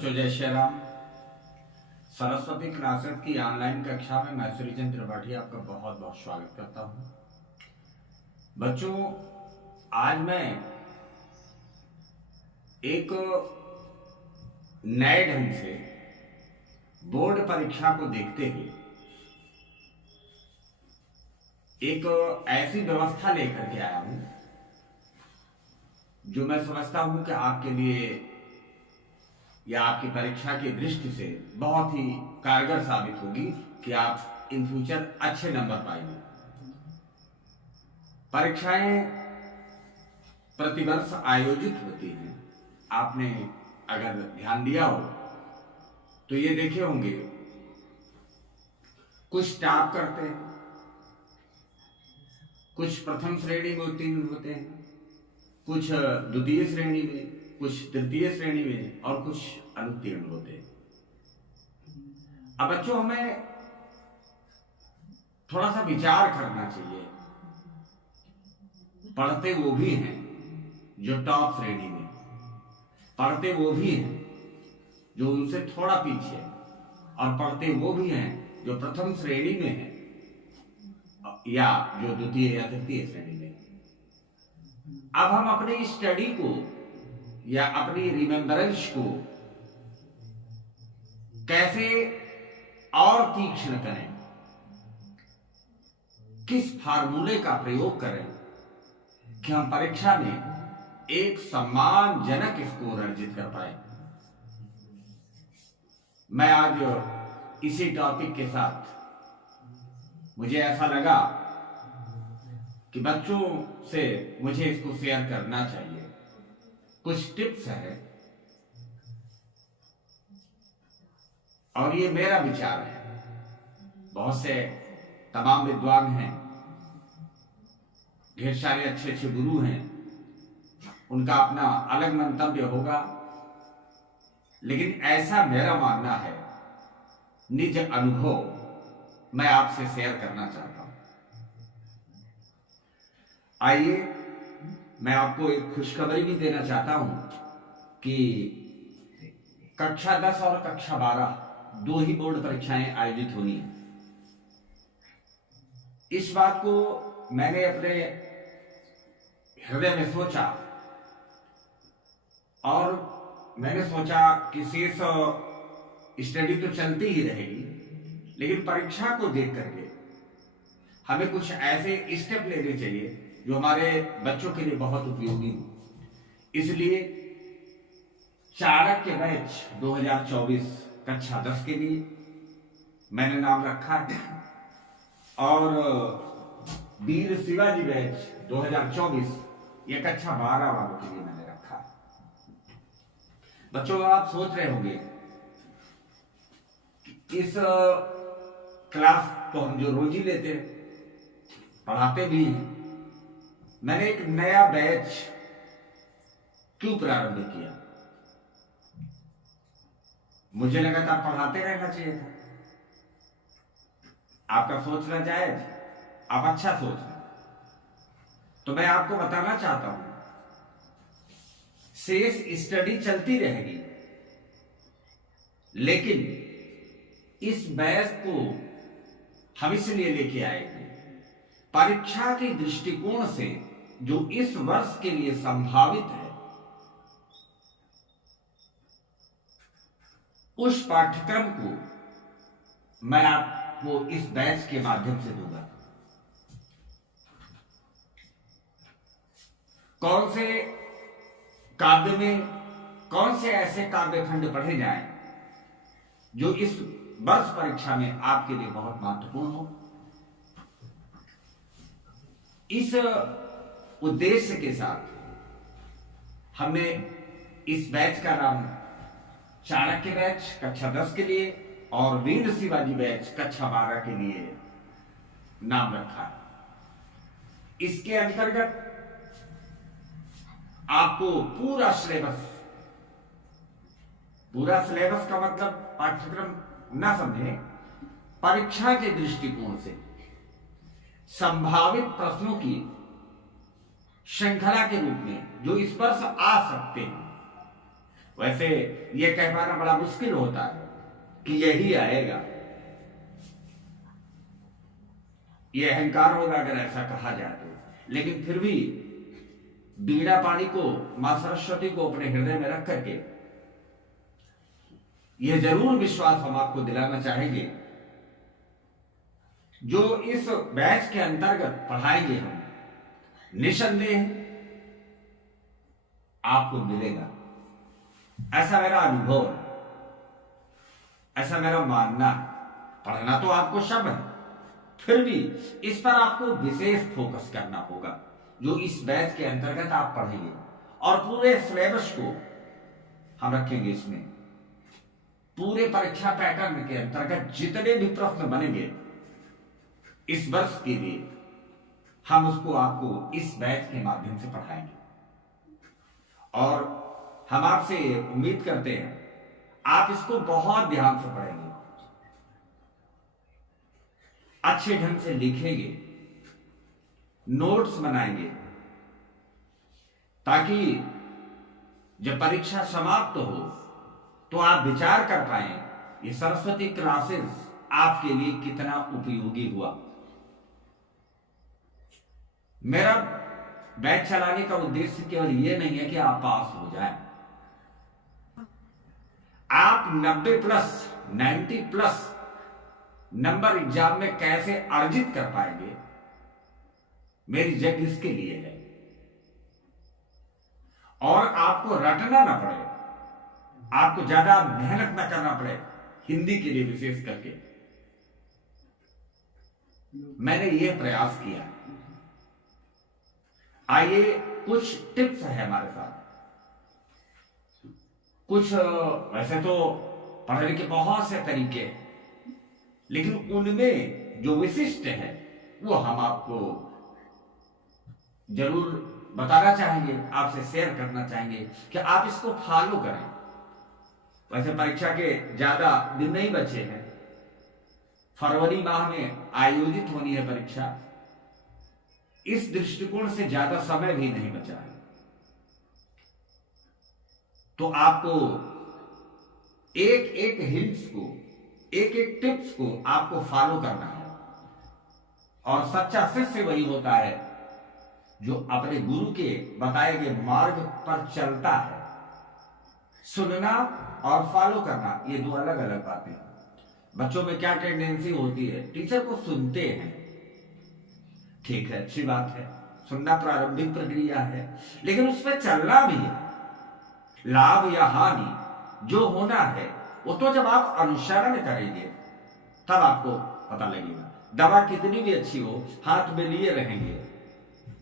बच्चों जय श्री राम। सरस्वती क्लासेस की ऑनलाइन कक्षा में मैं सृजन त्रिपाठी आपका बहुत बहुत स्वागत करता हूं। बच्चों, आज मैं एक नए ढंग से बोर्ड परीक्षा को देखते हुए एक ऐसी व्यवस्था लेकर के आया हूं जो मैं समझता हूं कि आपके लिए या आपकी परीक्षा की दृष्टि से बहुत ही कारगर साबित होगी कि आप इन फ्यूचर अच्छे नंबर पाएंगे। परीक्षाएं प्रतिवर्ष आयोजित होती हैं। आपने अगर ध्यान दिया हो तो ये देखे होंगे, कुछ टॉप करते हैं, कुछ प्रथम श्रेणी में उत्तीर्ण होते हैं, कुछ द्वितीय श्रेणी में, कुछ तृतीय श्रेणी में और कुछ अनुत्तीर्ण होते हैं। अब बच्चों, हमें थोड़ा सा विचार करना चाहिए। पढ़ते वो भी हैं जो टॉप श्रेणी में, पढ़ते वो भी हैं जो उनसे थोड़ा पीछे, और पढ़ते वो भी हैं जो प्रथम श्रेणी में हैं या जो द्वितीय या तृतीय श्रेणी में। अब हम अपनी स्टडी को या अपनी रिमेम्बरेंस को कैसे और तीक्ष्ण करें, किस फार्मूले का प्रयोग करें कि हम परीक्षा में एक सम्मानजनक स्कोर अर्जित कर पाए। मैं आज इसी टॉपिक के साथ मुझे ऐसा लगा कि बच्चों से मुझे इसको शेयर करना चाहिए। कुछ टिप्स है और ये मेरा विचार है। बहुत से तमाम विद्वान हैं, ढेर सारे अच्छे अच्छे गुरु हैं, उनका अपना अलग मंतव्य होगा, लेकिन ऐसा मेरा मानना है, निज अनुभव मैं आपसे शेयर करना चाहता हूं। आइए, मैं आपको एक खुशखबरी भी देना चाहता हूं कि कक्षा 10 और कक्षा 12 दो ही बोर्ड परीक्षाएं आयोजित होनी है। इस बात को मैंने अपने हृदय में सोचा और मैंने सोचा कि शेष स्टडी तो चलती ही रहेगी, लेकिन परीक्षा को देख करके हमें कुछ ऐसे स्टेप लेने चाहिए जो हमारे बच्चों के लिए बहुत उपयोगी हो। इसलिए चाणक्य बैच 2024 कक्षा 10 के लिए मैंने नाम रखा है और वीर शिवाजी बैच 2024 ये कक्षा 12 वालों के लिए मैंने रखा है। बच्चों, आप सोच रहे होंगे कि इस क्लास तो हम जो रोज ही लेते हैं, पढ़ाते भी हैं, मैंने एक नया बैच क्यों प्रारंभ किया? मुझे लगातार पढ़ाते रहना चाहिए था। आपका सोचना जायज, आप अच्छा सोच रहे, तो मैं आपको बताना चाहता हूं, शेष स्टडी चलती रहेगी, लेकिन इस बैच को हम इसलिए लेके आएंगे परीक्षा के दृष्टिकोण से जो इस वर्ष के लिए संभावित है, उस पाठ्यक्रम को मैं आपको इस बैच के माध्यम से दूंगा। कौन से काव्य में कौन से ऐसे काव्य खंड पढ़े जाएं जो इस वर्ष परीक्षा में आपके लिए बहुत महत्वपूर्ण हो। इस उद्देश्य के साथ हमने इस बैच का नाम चाणक्य बैच कक्षा 10 के लिए और वीर शिवाजी बैच कक्षा 12 के लिए नाम रखा है। इसके अंतर्गत आपको पूरा सिलेबस का मतलब पाठ्यक्रम ना समझे, परीक्षा के दृष्टिकोण से संभावित प्रश्नों की श्रृंखला के रूप में जो इस वर्ष आ सकते हैं, वैसे ये कह पाना बड़ा मुश्किल होता है कि यही आएगा, ये अहंकार होगा अगर ऐसा कहा जाए तो। लेकिन फिर भी बीड़ा पाणी को, मां सरस्वती को अपने हृदय में रख करके यह जरूर विश्वास हम आपको दिलाना चाहेंगे, जो इस बैच के अंतर्गत पढ़ाएंगे हम, निसंदेह आपको मिलेगा। ऐसा मेरा अनुभव है, ऐसा मेरा मानना है। पढ़ना तो आपको सब है, फिर भी इस पर आपको विशेष फोकस करना होगा, जो इस बैच के अंतर्गत आप पढ़ेंगे। और पूरे सिलेबस को हम रखेंगे इसमें, पूरे परीक्षा पैटर्न के अंतर्गत जितने भी प्रश्न बनेंगे इस वर्ष के लिए, हम उसको आपको इस बैच के माध्यम से पढ़ाएंगे। और हम आपसे उम्मीद करते हैं आप इसको बहुत ध्यान से पढ़ेंगे, अच्छे ढंग से लिखेंगे, नोट्स बनाएंगे, ताकि जब परीक्षा समाप्त हो तो आप विचार कर पाए ये सरस्वती क्लासेस आपके लिए कितना उपयोगी हुआ। मेरा बैच चलाने का उद्देश्य केवल यह नहीं है कि आप पास हो जाएं, आप 90+ 90+ नंबर एग्जाम में कैसे अर्जित कर पाएंगे, मेरी जग इसके लिए है। और आपको रटना ना पड़े, आपको ज्यादा मेहनत ना करना पड़े, हिंदी के लिए विशेष करके मैंने यह प्रयास किया। आइए कुछ टिप्स है हमारे साथ। कुछ वैसे तो पढ़ने के बहुत से तरीके हैं, लेकिन उनमें जो विशिष्ट है वो हम आपको जरूर बताना चाहेंगे, आपसे शेयर करना चाहेंगे कि आप इसको फॉलो करें। वैसे परीक्षा के ज्यादा दिन नहीं बचे हैं, फरवरी माह में आयोजित होनी है परीक्षा, इस दृष्टिकोण से ज्यादा समय भी नहीं बचा है। तो आपको एक एक हिंट्स को, एक एक टिप्स को आपको फॉलो करना है। और सच्चा शिष्य वही होता है जो अपने गुरु के बताए गए मार्ग पर चलता है। सुनना और फॉलो करना ये दो अलग अलग बातें हैं। बच्चों में क्या टेंडेंसी होती है, टीचर को सुनते हैं, ठीक है, अच्छी बात है, सुनना प्रारंभिक प्रक्रिया है, लेकिन उस पर चलना भी है। लाभ या हानि जो होना है वो तो जब आप अनुसरण करेंगे तब आपको पता लगेगा। दवा कितनी भी अच्छी हो, हाथ में लिए रहेंगे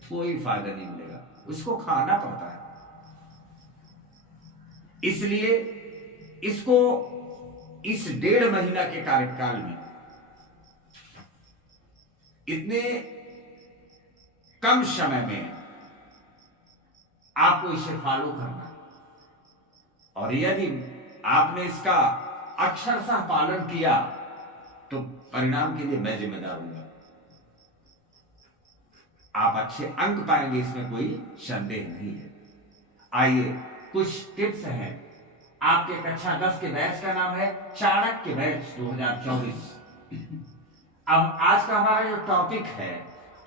कोई फायदा नहीं मिलेगा, उसको खाना पड़ता है। इसलिए इसको इस 1.5 महीना के कार्यकाल में इतने कम समय में आपको इसे फॉलो करना है। और यदि आपने इसका अक्षरशः पालन किया तो परिणाम के लिए मैं जिम्मेदार हूंगा। आप अच्छे अंक पाएंगे, इसमें कोई संदेह नहीं है। आइए कुछ टिप्स हैं। आपके कक्षा 10 के बैच का नाम है चाणक्य बैच 2024। अब आज का हमारा जो टॉपिक है,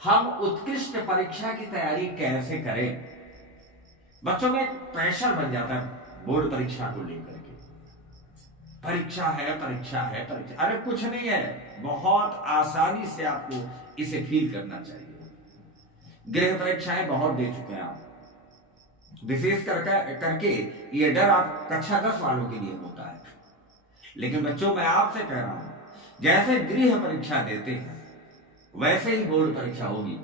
हम उत्कृष्ट परीक्षा की तैयारी कैसे करें। बच्चों में प्रेशर बन जाता है बोर्ड परीक्षा को लेकर के, परीक्षा है परीक्षा है परीक्षा। अरे कुछ नहीं है, बहुत आसानी से आपको इसे फील करना चाहिए। गृह परीक्षाएं बहुत दे चुके हैं आप, विशेष करके ये डर आप कक्षा 10 वालों के लिए होता है। लेकिन बच्चों मैं आपसे कह रहा हूं, जैसे गृह परीक्षा देते हैं वैसे ही बोर्ड परीक्षा होगी।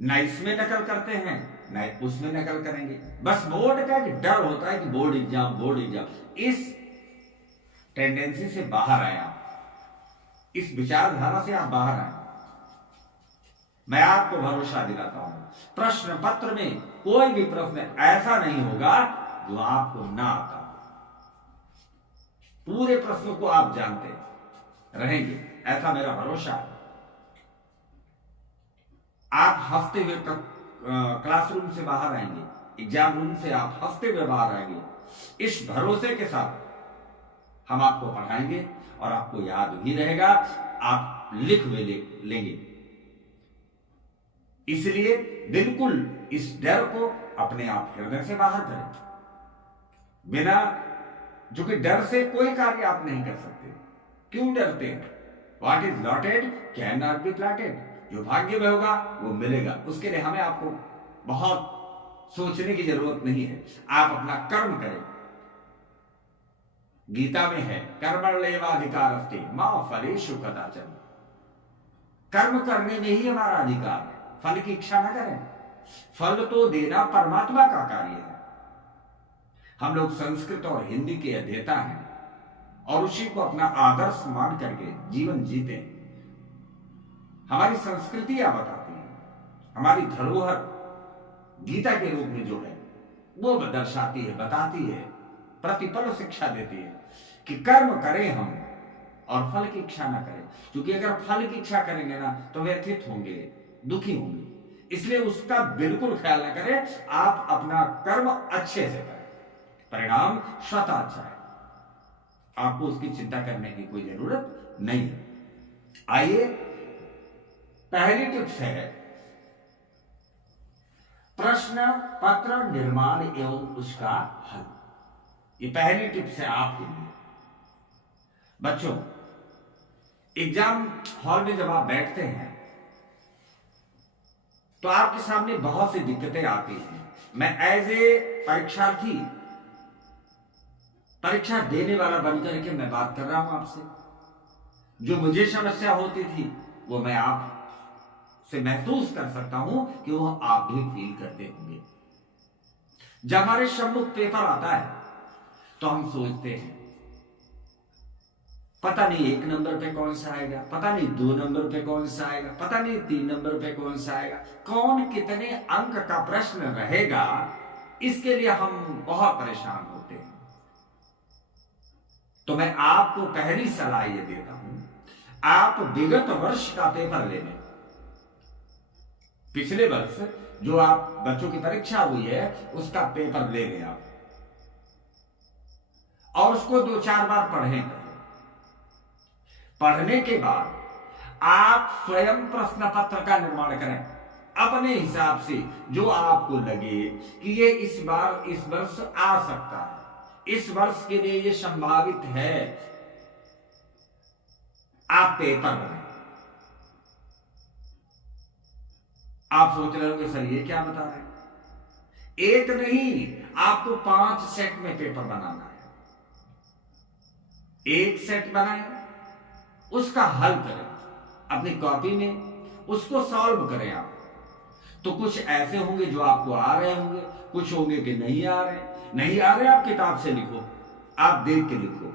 न इसमें नकल करते हैं न उसमें नकल करेंगे। बस बोर्ड का एक डर होता है कि बोर्ड एग्जाम, इस टेंडेंसी से बाहर आए आप, इस विचारधारा से आप बाहर आए। मैं आपको भरोसा दिलाता हूं, प्रश्न पत्र में कोई भी प्रश्न ऐसा नहीं होगा जो आपको ना आता। पूरे प्रश्नों को आप जानते रहेंगे, ऐसा मेरा भरोसा है। आप हफ्ते में क्लासरूम से बाहर आएंगे एग्जाम रूम से आप हंसते हुए बाहर आएंगे, इस भरोसे के साथ हम आपको पढ़ाएंगे और आपको याद भी रहेगा, आप लिख भी लेंगे। इसलिए बिल्कुल इस डर को अपने आप हृदय से बाहर करें। बिना जो कि डर से कोई कार्य आप नहीं कर सकते। क्यों डरते हैं? What is lotted cannot be platted। जो भाग्य में होगा वो मिलेगा। उसके लिए हमें आपको बहुत सोचने की जरूरत नहीं है। आप अपना कर्म करें। गीता में है कर्मण्येवाधिकारस्ते मा फलेषु कदाचन। कर्म करने में ही हमारा अधिकार है, फल की इच्छा न करें। फल तो देना परमात्मा का कार्य है। हम लोग संस्कृत और हिंदी के अध्येता हैं और उसी को अपना आदर्श मान करके जीवन जीते हैं। हमारी संस्कृतियां बताती हैं, हमारी धरोहर गीता के रूप में जो है वो दर्शाती है, बताती है, प्रतिपल शिक्षा देती है कि कर्म करें हम और फल की इच्छा ना करें। क्योंकि अगर फल की इच्छा करेंगे ना तो व्यथित होंगे, दुखी होंगे। इसलिए उसका बिल्कुल ख्याल ना करें। आप अपना कर्म अच्छे से करें, परिणाम स्वतः अच्छा है। आपको उसकी चिंता करने की कोई जरूरत नहीं है। आइए, पहली टिप्स है प्रश्न पत्र निर्माण एवं उसका हल। ये पहली टिप्स है आपके लिए। बच्चों, एग्जाम हॉल में जब आप बैठते हैं तो आपके सामने बहुत सी दिक्कतें आती हैं। मैं एज ए परीक्षार्थी, परीक्षा देने वाला बनकर के मैं बात कर रहा हूं आपसे। जो मुझे समस्या होती थी वो मैं आप से महसूस कर सकता हूं कि वो आप भी फील करते होंगे। जब हमारे सम्मुख पेपर आता है तो हम सोचते हैं पता नहीं 1 नंबर पे कौन सा आएगा, पता नहीं 2 नंबर पे कौन सा आएगा, पता नहीं 3 नंबर पे कौन सा आएगा, कौन कितने अंक का प्रश्न रहेगा, इसके लिए हम बहुत परेशान होते हैं। तो मैं आपको पहली सलाह ये देता हूं, आप विगत वर्ष का पेपर ले लें। पिछले वर्ष जो आप बच्चों की परीक्षा हुई है उसका पेपर ले लें आप, और उसको 2-4 बार पढ़ें। पढ़ने के बाद आप स्वयं प्रश्न पत्र का निर्माण करें अपने हिसाब से, जो आपको लगे कि ये इस वर्ष आ सकता है, इस वर्ष के लिए ये संभावित है। आप पेपर बनाएं। आप सोच रहे होंगे सर ये क्या बता रहे हैं? एक नहीं, आपको 5 सेट में पेपर बनाना है। एक सेट बनाएं, उसका हल करें अपनी कॉपी में, उसको सॉल्व करें आप। तो कुछ ऐसे होंगे जो आपको आ रहे होंगे, कुछ होंगे कि नहीं आ रहे। नहीं आ रहे आप किताब से लिखो, आप देख के लिखो,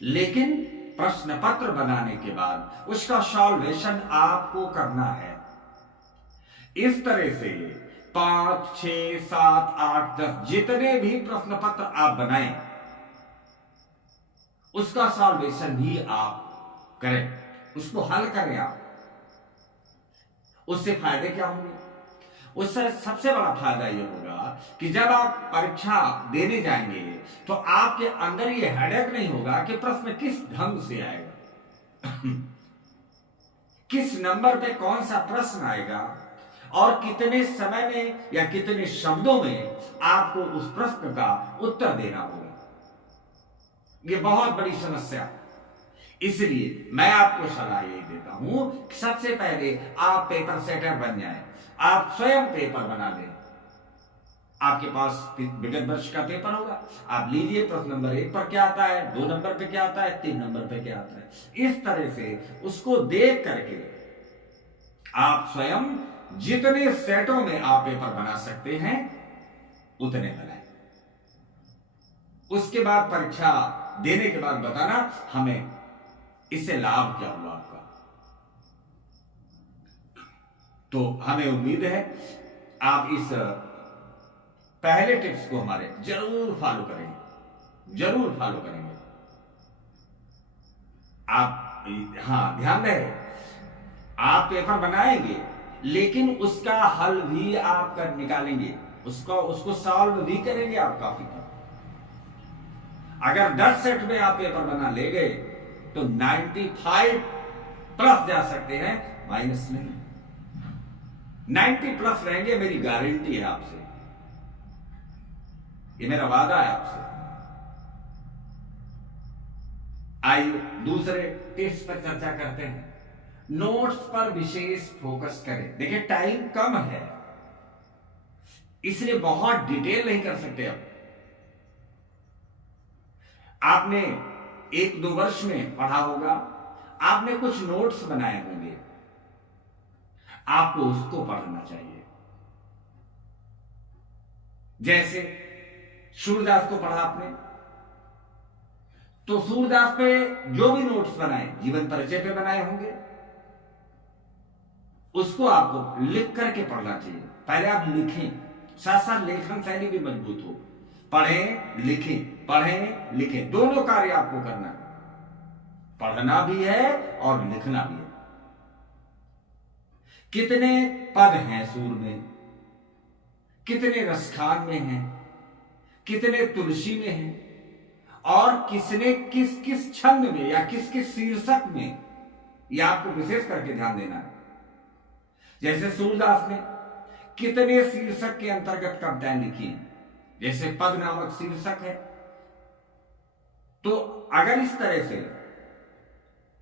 लेकिन प्रश्न पत्र बनाने के बाद उसका सॉल्वेशन आपको करना है। इस तरह से 5, 6, 7, 8, 10 जितने भी प्रश्न पत्र आप बनाएं उसका सॉल्वेशन भी आप करें, उसको हल करें आप। उससे फायदे क्या होंगे? उससे सबसे बड़ा फायदा यह होगा कि जब आप परीक्षा देने जाएंगे तो आपके अंदर यह हेडेक नहीं होगा कि प्रश्न किस ढंग से आएगा किस नंबर पे कौन सा प्रश्न आएगा और कितने समय में या कितने शब्दों में आपको उस प्रश्न का उत्तर देना होगा। यह बहुत बड़ी समस्या है। इसलिए मैं आपको सलाह यही देता हूं कि सबसे पहले आप पेपर सेटर बन जाएं, आप स्वयं पेपर बना लें। आपके पास विगत वर्ष का पेपर होगा, आप लीजिए प्रश्न नंबर 1 पर क्या आता है, 2 नंबर पे क्या आता है, 3 नंबर पे क्या आता है। इस तरह से उसको देख करके आप स्वयं जितने सेटों में आप पेपर बना सकते हैं उतने बनाएं। उसके बाद परीक्षा देने के बाद बताना हमें इससे लाभ क्या हुआ आपका। तो हमें उम्मीद है आप इस पहले टिप्स को हमारे जरूर फॉलो करेंगे, जरूर फॉलो करेंगे आप। हाँ, ध्यान रहे, आप पेपर बनाएंगे लेकिन उसका हल भी आप कर निकालेंगे, उसको सॉल्व भी करेंगे आप कॉपी पर। अगर 10 सेट में आप पेपर बना ले गए तो 95 प्लस जा सकते हैं, माइनस नहीं। 90 प्लस रहेंगे, मेरी गारंटी है आपसे, ये मेरा वादा है आपसे। आइए दूसरे टिप्स पर चर्चा करते हैं। नोट्स पर विशेष फोकस करें। देखिए टाइम कम है, इसलिए बहुत डिटेल नहीं कर सकते। अब आपने 1-2 वर्ष में पढ़ा होगा, आपने कुछ नोट्स बनाए होंगे, आपको उसको पढ़ना चाहिए। जैसे सूरदास को पढ़ा आपने, तो सूरदास पे जो भी नोट्स बनाए, जीवन परिचय पे बनाए होंगे, उसको आपको लिख करके पढ़ना चाहिए। पहले आप लिखें, साथ साथ लेखन शैली भी मजबूत हो। पढ़ें लिखें, पढ़ें लिखें, दोनों कार्य आपको करना है। पढ़ना भी है और लिखना भी है। कितने पद हैं सूर में, कितने रसखान में हैं, कितने तुलसी में हैं, और किसने किस किस छंद में या किस किस शीर्षक में, यह आपको विशेष करके ध्यान देना है। जैसे सूरदास ने कितने शीर्षक के अंतर्गत कविताएं लिखी हैं, जैसे पद नामक शीर्षक है। तो अगर इस तरह से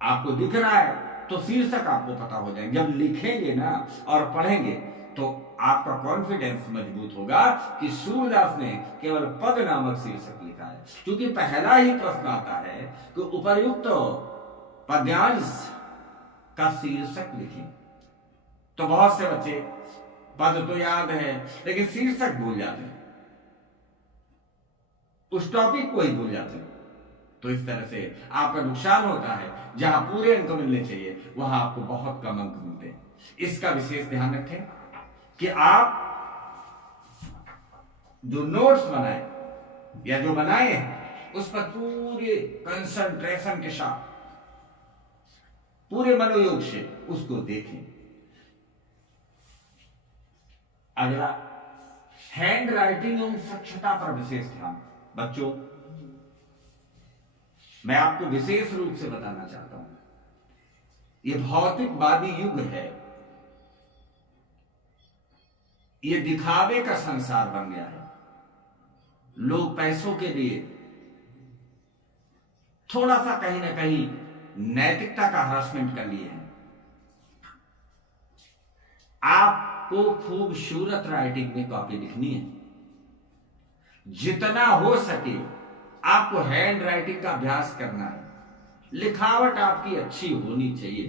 आपको दिख रहा है तो शीर्षक आपको पता हो जाएंगे। जब लिखेंगे ना और पढ़ेंगे तो आपका कॉन्फिडेंस मजबूत होगा कि सूरदास ने केवल पद नामक शीर्षक लिखा है। क्योंकि पहला ही प्रश्न आता है कि उपर्युक्त पद्यांश का शीर्षक लिखें। तो बहुत से बच्चे पद तो याद है लेकिन शीर्षक भूल जाते हैं, उस टॉपिक को ही भूल जाते हैं। तो इस तरह से आपका नुकसान होता है। जहां पूरे अंक मिलने चाहिए वहां आपको बहुत कम अंक मिलते हैं। इसका विशेष ध्यान रखें कि आप जो नोट्स बनाए या जो बनाए हैं उस पर पूरे कंसंट्रेशन के साथ, पूरे मनोयोग से उसको देखें। अगला, हैंड राइटिंग एवं स्वच्छता पर विशेष ध्यान। बच्चों, मैं आपको विशेष रूप से बताना चाहता हूं, यह भौतिकवादी युग है, यह दिखावे का संसार बन गया है। लोग पैसों के लिए थोड़ा सा कहीं ना कहीं नैतिकता का हरासमेंट कर लिए हैं। आपको खूबसूरत राइटिंग में कॉपी लिखनी है। जितना हो सके आपको हैंड राइटिंग का अभ्यास करना है। लिखावट आपकी अच्छी होनी चाहिए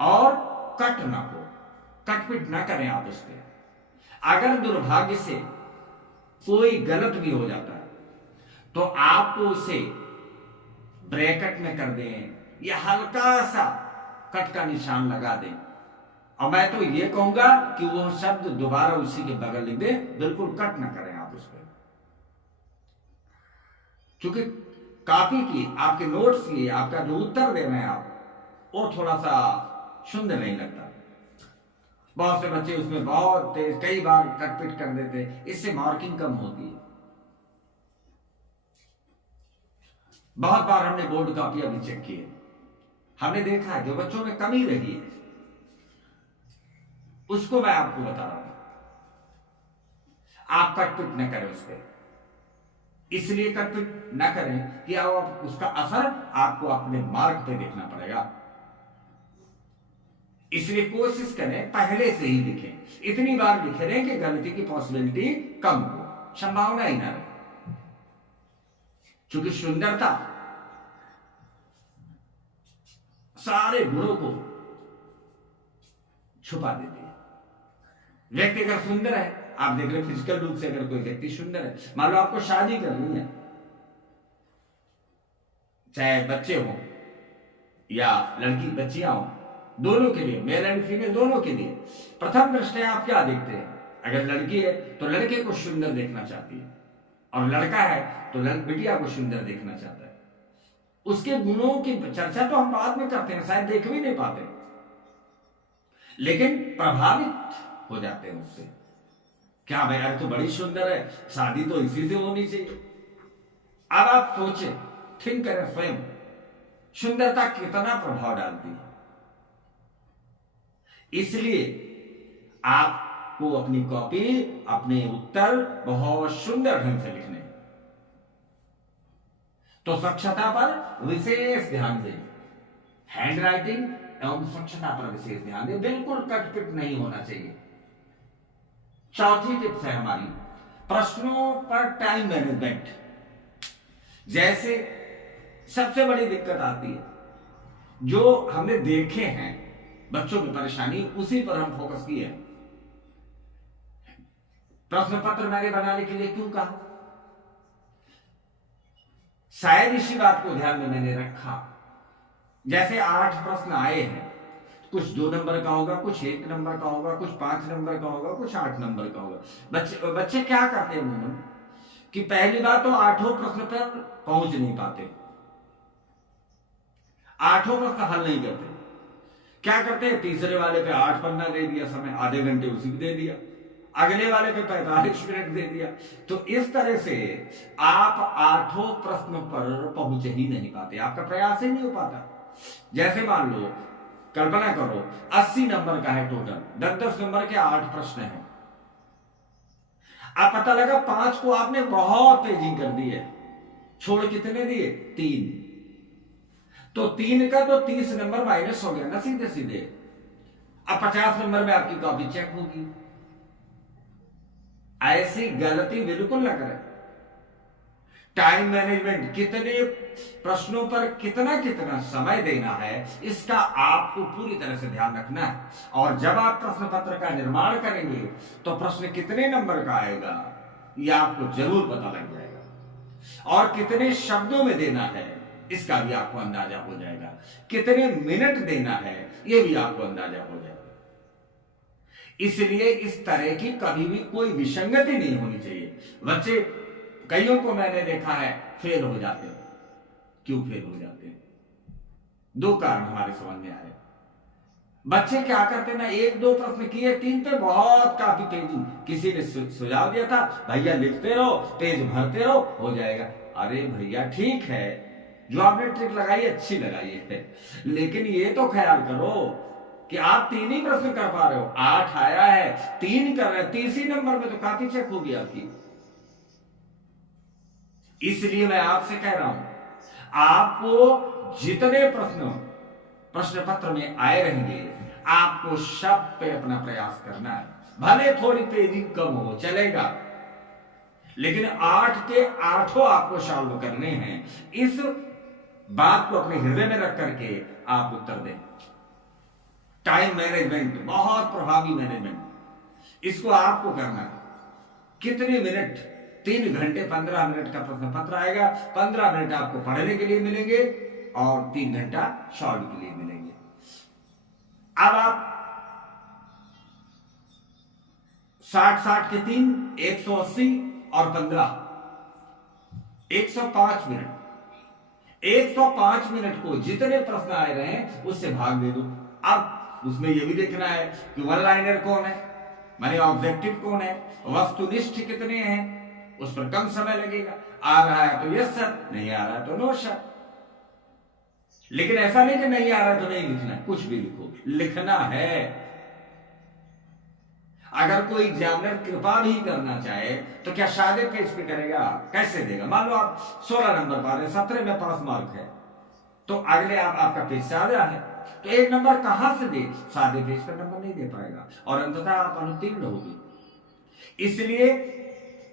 और कट ना हो, कटपिट ना करें आप उस पर। अगर दुर्भाग्य से कोई गलत भी हो जाता है तो आपको उसे ब्रैकेट में कर दें या हल्का सा कट का निशान लगा दें। और मैं तो ये कहूंगा कि वो शब्द दोबारा उसी के बगल लिख दें, बिल्कुल कट ना करें आप उस पर। क्योंकि कॉपी की, आपके नोट्स की, आपका जो उत्तर दे रहे हैं आप, वो थोड़ा सा सुंदर नहीं लगता। बहुत से बच्चे उसमें बहुत तेज कई बार कटपिट कर देते, इससे मार्किंग कम होती है। बहुत बार हमने बोर्ड कॉपियां भी चेक की है, हमने देखा है जो बच्चों में कमी रही है उसको मैं आपको बता रहा हूं। आप कटपिट न करें उस पर, इसलिए कटपिट न करें कि आप उसका असर आपको अपने मार्क पे देखना पड़ेगा। इसलिए कोशिश करें पहले से ही लिखें, इतनी बार लिख रहे हैं कि गलती की पॉसिबिलिटी कम हो, संभावना ही ना रहे। क्योंकि सुंदरता सारे गुणों को छुपा देती है। व्यक्ति अगर सुंदर है, आप देख रहे फिजिकल रूप से अगर कोई व्यक्ति सुंदर है, मान लो आपको शादी करनी है, चाहे बच्चे हो या लड़की बच्चियां हो, दोनों के लिए, मेल एंड फीमेल दोनों के लिए, प्रथम दृष्टया आप क्या देखते हैं? अगर लड़की है तो लड़के को सुंदर देखना चाहती है, और लड़का है तो बिटिया को सुंदर देखना चाहता है। उसके गुणों की चर्चा तो हम बाद में करते हैं, शायद देख भी नहीं पाते, लेकिन प्रभावित हो जाते हैं उससे। क्या भाई, यार तो बड़ी सुंदर है, शादी तो इसी से होनी चाहिए। अब आप सोचे, थिंक करें स्वयं, सुंदरता कितना प्रभाव डालती है। इसलिए आपको अपनी कॉपी, अपने उत्तर बहुत सुंदर ढंग से लिखने, तो स्वच्छता पर विशेष ध्यान दें। हैंड राइटिंग एवं स्वच्छता पर विशेष ध्यान दें, बिल्कुल कटपिट नहीं होना चाहिए। चौथी टिप्स है हमारी, प्रश्नों पर टाइम मैनेजमेंट। जैसे सबसे बड़ी दिक्कत आती है, जो हमने देखे हैं बच्चों की परेशानी, उसी पर हम फोकस किए। प्रश्न पत्र मैंने बनाने के लिए क्यों कहा, शायद इसी बात को ध्यान में मैंने रखा। जैसे 8 प्रश्न आए हैं, कुछ 2 नंबर का होगा, कुछ 1 नंबर का होगा, कुछ 5 नंबर का होगा, कुछ 8 नंबर का होगा। बच्चे क्या करते हैं कि पहली बात तो 8 प्रश्न पर पहुंच नहीं पाते, 8 प्रश्न हल नहीं करते। क्या करते हैं, तीसरे वाले पे 8 पन्ना दे दिया, समय आधे घंटे उसी को दे दिया, अगले वाले पे 45 मिनट दे दिया। तो इस तरह से आप 8 प्रश्नों पर पहुंच ही नहीं पाते, आपका प्रयास ही नहीं हो पाता। जैसे मान लो, कल्पना करो 80 नंबर का है टोटल, 10-10 नंबर के 8 प्रश्न हैं। अब पता लगा 5 को आपने बहुत पेजिंग कर दी है, छोड़ कितने दिए, 3। तो 3 का तो 30 नंबर माइनस हो गया ना सीधे सीधे। अब 50 नंबर में आपकी कॉपी चेक होगी। ऐसी गलती बिल्कुल ना करें। टाइम मैनेजमेंट, कितने प्रश्नों पर कितना कितना समय देना है, इसका आपको पूरी तरह से ध्यान रखना है। और जब आप प्रश्न पत्र का निर्माण करेंगे तो प्रश्न कितने नंबर का आएगा यह आपको जरूर पता लग जाएगा, और कितने शब्दों में देना है इसका भी आपको अंदाजा हो जाएगा, कितने मिनट देना है यह भी आपको अंदाजा हो जाएगा। इसलिए इस तरह की कभी भी कोई विसंगति नहीं होनी चाहिए। बच्चे, कईयों को मैंने देखा है फेल हो जाते हैं। क्यों फेल हो जाते हैं? 2 कारण हमारे समझ में आए। बच्चे क्या करते ना, 1-2 प्रश्न किए, 3 पे बहुत काफी पेजिंग, किसी ने सुझाव दिया था, भैया लिखते रहो, पेज भरते रहो, हो जाएगा। अरे भैया ठीक है, जो आपने ट्रिक लगाई अच्छी लगाई है, लेकिन ये तो ख्याल करो कि आप 3 ही प्रश्न कर पा रहे हो, 8 आया है, 3 कर रहे, 30 नंबर में तो काफी चेक होगी आपकी। इसलिए मैं आपसे कह रहा हूं, आपको जितने प्रश्न पत्र में आए रहेंगे, आपको सब पे अपना प्रयास करना है। भले थोड़ी पेजिंग कम हो, चलेगा, लेकिन 8 के 8 आपको सॉल्व करने हैं। इस बात को अपने हृदय में रख करके आप उत्तर दें। टाइम मैनेजमेंट बहुत प्रभावी मैनेजमेंट, इसको आपको करना है। कितने मिनट, 3 घंटे 15 मिनट का प्रश्न पत्र आएगा, 15 मिनट आपको पढ़ने के लिए मिलेंगे और 3 घंटा सॉल्व के लिए मिलेंगे। अब आप 60-60 के 3, 180 और 15, 105 मिनट। 105 मिनट को जितने प्रश्न आए रहे हैं उससे भाग दे दो। अब उसमें यह भी देखना है कि वन लाइनर कौन है, माने ऑब्जेक्टिव कौन है, वस्तुनिष्ठ कितने हैं, उस पर कम समय लगेगा। आ रहा है तो यस सर, नहीं आ रहा है तो नो सर। लेकिन ऐसा नहीं कि नहीं आ रहा है तो नहीं लिखना, कुछ भी लिखो, लिखना है। अगर कोई एग्जामिनर कृपा भी करना चाहे तो क्या सादे पेज पे करेगा? कैसे देगा? मान लो आप 16 नंबर पा रहे, 17 में पास मार्क है, तो अगले आपका पेज सादा है, तो 1 नंबर कहां से दे? सादे पेज पर नंबर नहीं दे पाएगा और अंततः आप अनुत्तीर्ण होगी। इसलिए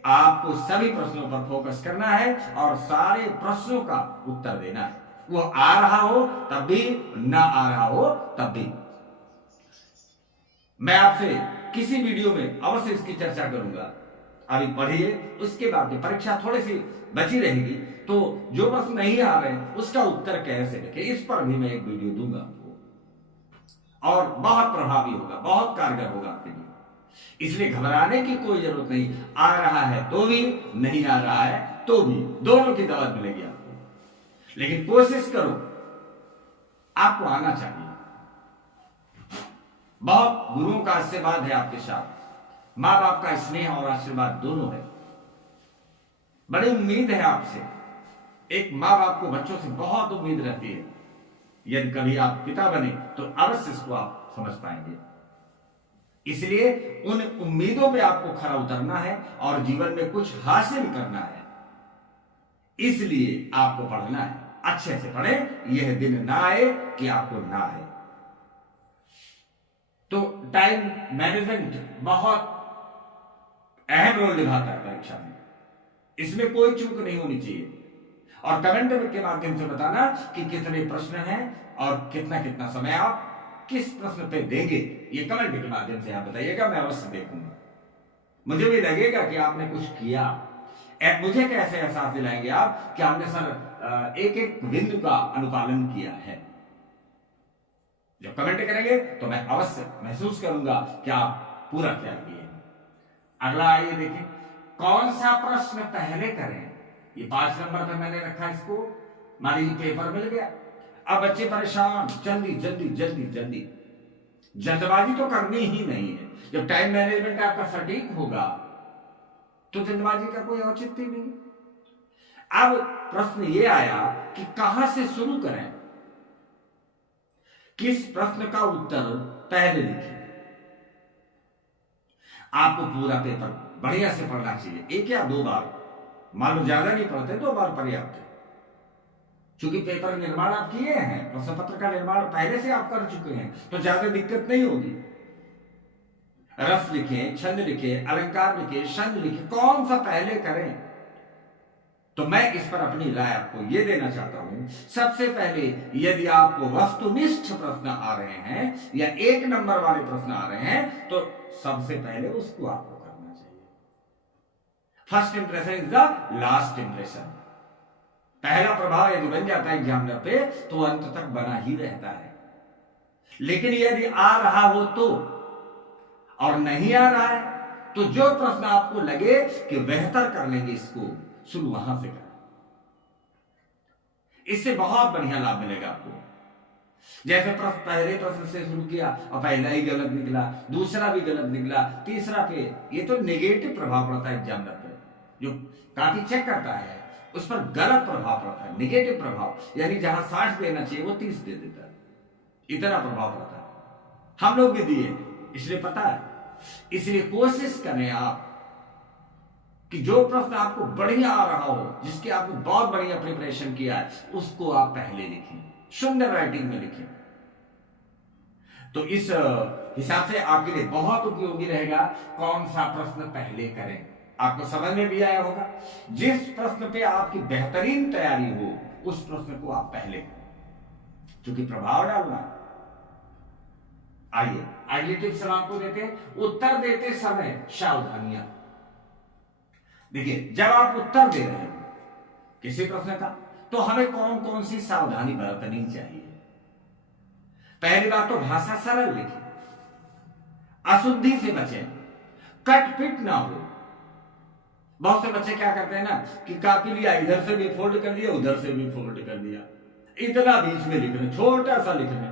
आपको सभी प्रश्नों पर फोकस करना है और सारे प्रश्नों का उत्तर देना है। वो आ रहा हो तब भी, ना आ रहा हो तब भी। मैं आपसे किसी वीडियो में अवश्य इसकी चर्चा करूंगा। अभी पढ़िए, उसके बाद परीक्षा थोड़ी सी बची रहेगी, तो जो प्रश्न नहीं आ रहे उसका उत्तर कैसे लिखें, इस पर भी मैं एक वीडियो दूंगा आपको, और बहुत प्रभावी होगा, बहुत कारगर होगा आपके लिए। इसलिए घबराने की कोई जरूरत नहीं। आ रहा है तो भी, नहीं आ रहा है तो भी, दोनों की दवा मिलेगी आपको। लेकिन कोशिश करो, आपको आना चाहिए। बहुत गुरुओं का आशीर्वाद है आपके साथ, माँ बाप का स्नेह और आशीर्वाद दोनों है। बड़ी उम्मीद है आपसे। एक माँ बाप को बच्चों से बहुत उम्मीद रहती है। यदि कभी आप पिता बने तो अवश्य इसको आप समझ पाएंगे। इसलिए उन उम्मीदों पे आपको खरा उतरना है और जीवन में कुछ हासिल करना है। इसलिए आपको पढ़ना है, अच्छे से पढ़ें, यह दिन ना आए कि आपको ना आए। तो टाइम मैनेजमेंट बहुत अहम रोल निभाता है परीक्षा में, इसमें कोई चूक नहीं होनी चाहिए। और कमेंट के माध्यम से बताना कि कितने प्रश्न हैं और कितना कितना समय आप किस प्रश्न पे देंगे, ये कमेंट के माध्यम से आप बताइएगा, मैं अवश्य देखूंगा। मुझे भी लगेगा कि आपने कुछ किया। मुझे कैसे एहसास दिलाएंगे आप कि आपने सर एक एक बिंदु का अनुपालन किया है। जब कमेंट करेंगे तो मैं अवश्य महसूस करूंगा कि आप पूरा क्या किए। अगला आइए देखें, कौन सा प्रश्न पहले करें। ये 5 नंबर पे मैंने रखा इसको। मान लीजिए पेपर मिल गया, अब बच्चे परेशान, जल्दी जल्दी जल्दी जल्दी। जल्दबाजी तो करनी ही नहीं है। जब टाइम मैनेजमेंट आपका सटीक होगा तो जल्दबाजी का कोई औचित्य नहीं। अब प्रश्न ये आया कि कहां से शुरू करें, किस प्रश्न का उत्तर पहले लिखें। आपको पूरा पेपर बढ़िया से पढ़ना चाहिए, 1 या 2 बार। मान लो ज्यादा नहीं पढ़ते, 2 बार पर्याप्त है। चूंकि पेपर निर्माण आप किए हैं, प्रश्न पत्र का निर्माण पहले से आप कर चुके हैं, तो ज्यादा दिक्कत नहीं होगी। रस लिखें, छंद लिखें, अलंकार लिखें, छंद लिखें, कौन सा पहले करें। तो मैं इस पर अपनी राय आपको यह देना चाहता हूं। सबसे पहले यदि आपको वस्तुनिष्ठ प्रश्न आ रहे हैं या 1 नंबर वाले प्रश्न आ रहे हैं तो सबसे पहले उसको आपको करना चाहिए। First impression is the last impression. पहला प्रभाव यदि बन जाता है एग्जामिनर पे तो अंत तक बना ही रहता है। लेकिन यदि आ रहा हो तो, और नहीं आ रहा है तो जो प्रश्न आपको लगे कि बेहतर कर लेंगे इसको, शुरू वहां से करें। इससे बहुत बढ़िया लाभ मिलेगा आपको। जैसे पहले प्रश्न से शुरू किया और पहला ही गलत निकला, दूसरा भी गलत निकला, तीसरा पे, ये तो नेगेटिव प्रभाव पड़ता है एग्जामिनर पे। जो काफी चेक करता है उस पर गलत प्रभाव पड़ता है, नेगेटिव प्रभाव। यानी जहां 60 देना चाहिए वो 30 दे देता है, इतना प्रभाव पड़ता है। हम लोग भी दिए, इसलिए पता है। इसलिए कोशिश करें आप कि जो प्रश्न आपको बढ़िया आ रहा हो, जिसकी आपने बहुत बढ़िया प्रिपरेशन किया है, उसको आप पहले लिखें, सुंदर राइटिंग में लिखें। तो इस हिसाब से आपके लिए बहुत उपयोगी रहेगा कौन सा प्रश्न पहले करें। आपको समझ में भी आया होगा। जिस प्रश्न पे आपकी बेहतरीन तैयारी हो उस प्रश्न को आप पहले करें, क्योंकि प्रभाव डालना है। आइए अगली टिप्स हम आपको देते हैं। उत्तर देते समय सावधानियां। देखिए, जब आप उत्तर दे रहे हो किसी प्रश्न का तो हमें कौन कौन सी सावधानी बरतनी चाहिए। पहली बात तो भाषा सरल लिखें, अशुद्धि से बचें, कटपिट ना हो। बहुत से बच्चे क्या करते हैं ना कि कॉपी लिया, इधर से भी फोल्ड कर दिया, उधर से भी फोल्ड कर दिया, इतना बीच में लिख रहे, छोटा सा लिख रहे,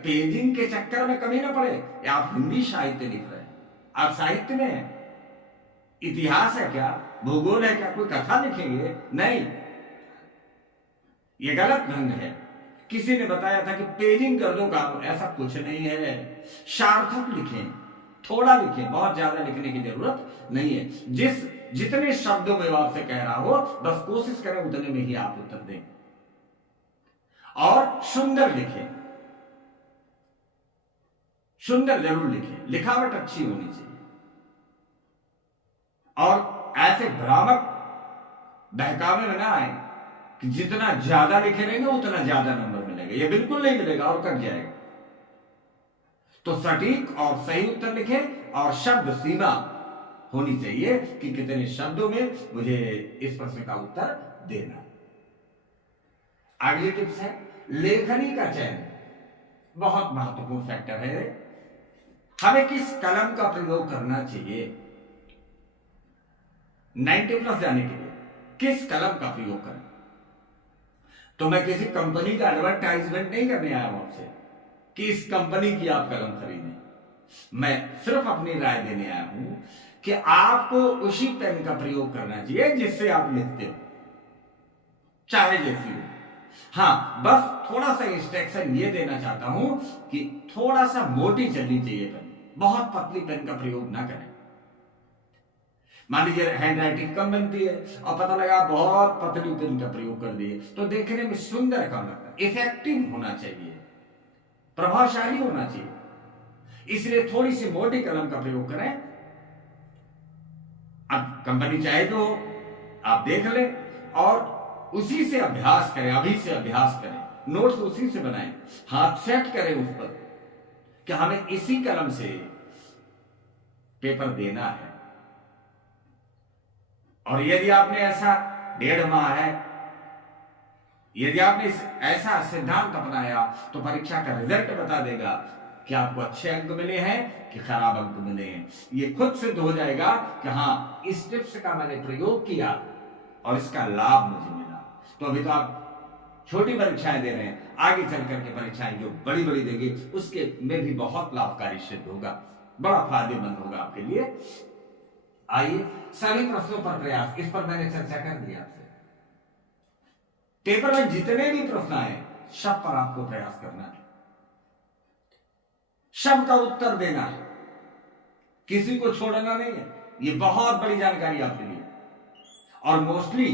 पेजिंग के चक्कर में कमी ना पड़े। आप हिंदी साहित्य लिख रहे हैं, आप साहित्य में हैं। इतिहास है क्या, भूगोल है क्या, कोई कथा लिखेंगे? नहीं, यह गलत ढंग है। किसी ने बताया था कि पेजिंग कर दो काम, ऐसा कुछ नहीं है। सार्थक लिखें, थोड़ा लिखें, बहुत ज्यादा लिखने की जरूरत नहीं है। जितने शब्दों में आपसे कह रहा हो बस कोशिश करें उतने में ही आप उत्तर दें। और सुंदर लिखें, सुंदर जरूर लिखें, लिखावट अच्छी होनी चाहिए। और ऐसे भ्रामक बहकावे में ना आए कि जितना ज्यादा लिखे रहेंगे उतना ज्यादा नंबर मिलेगा, ये बिल्कुल नहीं मिलेगा और कट जाएगा। तो सटीक और सही उत्तर लिखें और शब्द सीमा होनी चाहिए कि कितने शब्दों में मुझे इस प्रश्न का उत्तर देना। अगली टिप्स है लेखनी का चयन। बहुत महत्वपूर्ण फैक्टर है। हमें किस कलम का प्रयोग करना चाहिए 90+ जाने के लिए, किस कलम का प्रयोग करें। तो मैं किसी कंपनी का एडवर्टाइजमेंट नहीं करने आया हूं आपसे, कि इस कंपनी की आप कलम खरीदें। मैं सिर्फ अपनी राय देने आया हूं कि आपको उसी पेन का प्रयोग करना चाहिए जिससे आप लिखते हो, चाहे जैसी हो। हाँ, बस थोड़ा सा इंस्ट्रक्शन ये देना चाहता हूं कि थोड़ा सा मोटी चलनी चाहिए पेन, बहुत पतली पेन का प्रयोग ना करें। मान लीजिए हैंड राइटिंग कम बनती है और पता लगा बहुत पतली पेन का प्रयोग कर दिए तो देखने में सुंदर कम लगता है। इफेक्टिव होना चाहिए, प्रभावशाली होना चाहिए, इसलिए थोड़ी सी मोटी कलम का प्रयोग करें। अब कंपनी चाहे तो आप देख लें और उसी से अभ्यास करें, अभी से अभ्यास करें, नोट्स उसी से बनाएं, हाथ सेट करें उस पर कि हमें इसी कलम से पेपर देना है। और यदि आपने ऐसा 1.5 माह है, यदि आपने ऐसा सिद्धांत अपनाया तो परीक्षा का रिजल्ट बता देगा कि आपको अच्छे अंक मिले हैं कि खराब अंक मिले हैं। ये खुद सिद्ध हो जाएगा कि हाँ, इस टिप्स का मैंने प्रयोग किया और इसका लाभ मुझे मिला। तो अभी तो आप छोटी परीक्षाएं दे रहे हैं, आगे चल करके परीक्षाएं जो बड़ी बड़ी देंगे उसके में भी बहुत लाभकारी सिद्ध होगा, बड़ा फायदेमंद होगा आपके लिए। आइए सभी प्रश्नों पर प्रयास, इस पर मैंने चर्चा कर दी आपसे। पेपर में जितने भी प्रश्न आए सब पर आपको प्रयास करना है, सब का उत्तर देना है, किसी को छोड़ना नहीं है। ये बहुत बड़ी जानकारी आपके लिए। और मोस्टली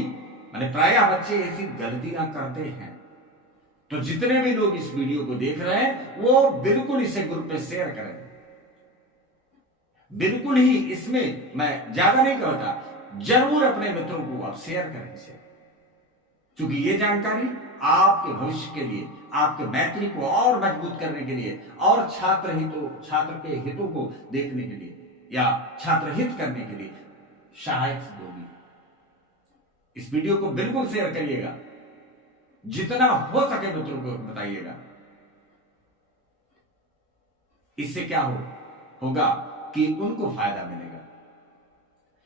मैंने प्रायः बच्चे ऐसी गलतियां करते हैं, तो जितने भी लोग इस वीडियो को देख रहे हैं वो बिल्कुल इसे ग्रुप में शेयर करें। बिल्कुल ही इसमें मैं ज्यादा नहीं कहता, जरूर अपने मित्रों को आप शेयर करें इसे, क्योंकि ये जानकारी आपके भविष्य के लिए, आपके मैत्री को और मजबूत करने के लिए और छात्र के हितों को देखने के लिए या छात्र हित करने के लिए सहायक होगी। इस वीडियो को बिल्कुल शेयर करिएगा, जितना हो सके मित्रों को बताइएगा। इससे क्या होगा कि उनको फायदा मिलेगा।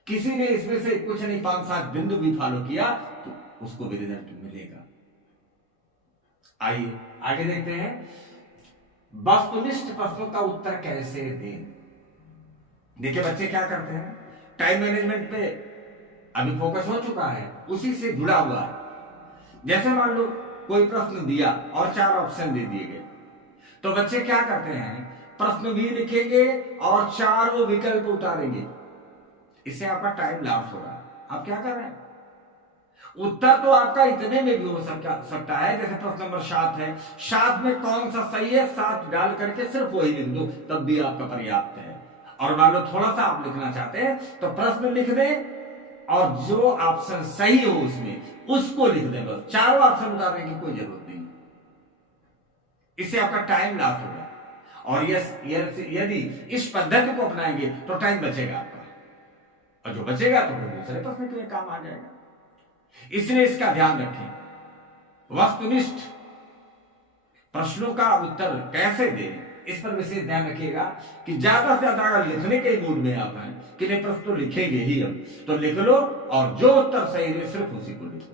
किसी ने इसमें से कुछ नहीं 5-7 बिंदु भी फॉलो किया तो उसको भी रिजल्ट मिलेगा। आइए आगे देखते हैं, वस्तुनिष्ठ प्रश्नों का उत्तर कैसे दें। देखिए बच्चे क्या करते हैं, टाइम मैनेजमेंट पे अभी फोकस हो चुका है, उसी से जुड़ा हुआ है। जैसे मान लो कोई प्रश्न दिया और 4 ऑप्शन दे दिए गए, तो बच्चे क्या करते हैं, प्रश्न भी लिखेंगे और 4 विकल्प उतारेंगे। इससे आपका टाइम लॉस हो रहा है। आप क्या कर रहे हैं, उत्तर तो आपका इतने में भी हो सकता है। जैसे प्रश्न नंबर 7 है, 7 में कौन सा सही है, 7 डाल करके सिर्फ वही लिख दो, तब भी आपका पर्याप्त है। और मान लो थोड़ा सा आप लिखना चाहते हैं तो प्रश्न लिख दें और जो ऑप्शन सही हो उसमें उसको लिख दें, बस 4 ऑप्शन उतारने की कोई जरूरत नहीं। इससे आपका टाइम लॉस होगा। और यदि इस पद्धति को अपनाएंगे तो टाइम बचेगा आपका, और जो बचेगा तो फिर दूसरे प्रश्न के लिए काम आ जाएगा। इसलिए इसका ध्यान रखें। वस्तुनिष्ठ प्रश्नों का उत्तर कैसे दें, इस पर विशेष ध्यान रखिएगा कि ज्यादा से ज्यादा अगर लिखने के मूड में आप हैं कि नहीं प्रश्न तो लिखेंगे ही हम, तो लिख लो और जो उत्तर सही है सिर्फ उसी को लिखो।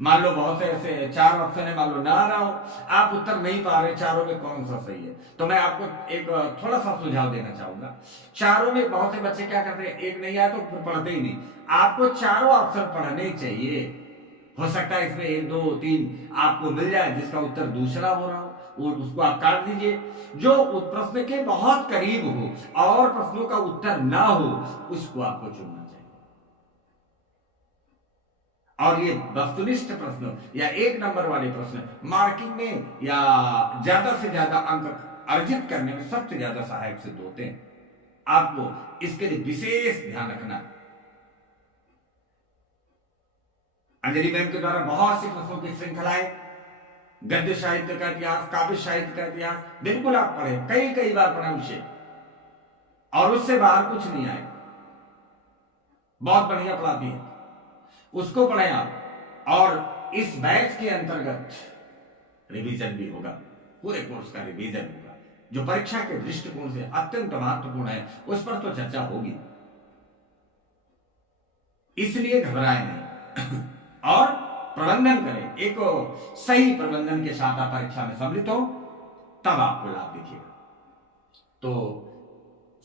मान लो बहुत से ऐसे 4 ऑप्शन है, मान लो ना हो, आप उत्तर नहीं पा रहे चारों में कौन सा सही है, तो मैं आपको एक थोड़ा सा सुझाव देना चाहूंगा। चारों में बहुत से बच्चे क्या करते हैं, एक नहीं आया तो फिर पढ़ते ही नहीं। आपको चारों ऑप्शन पढ़ने चाहिए। हो सकता है इसमें 1, 2, 3 आपको मिल जाए जिसका उत्तर दूसरा हो रहा हो, उसको आप काट दीजिए। जो प्रश्न के बहुत करीब हो और प्रश्नों का उत्तर ना हो उसको आपको चुनना चाहिए। और ये वस्तुनिष्ठ प्रश्न या 1 नंबर वाले प्रश्न मार्किंग में या ज्यादा से ज्यादा अंक अर्जित करने में सबसे ज्यादा सहायक सिद्ध होते हैं। आपको इसके लिए विशेष ध्यान रखना। अंजलि मैम के द्वारा बहुत सी प्रश्नों की श्रृंखलाएं, गद्य साहित्य का इतिहास, काव्य साहित्य का इतिहास, बिल्कुल आप पढ़े, कई बार पढ़े उसे, और उससे बाहर कुछ नहीं आए। बहुत बढ़िया पढ़ाती है, उसको पढ़ें आप। और इस बैच के अंतर्गत रिवीजन भी होगा, पूरे कोर्स का रिवीजन होगा, जो परीक्षा के दृष्टिकोण से अत्यंत महत्वपूर्ण है, उस पर तो चर्चा होगी। इसलिए घबराएं नहीं और प्रबंधन करें। एक सही प्रबंधन के साथ आप परीक्षा में सम्मिलित हो तब आपको लाभ दिखेगा। तो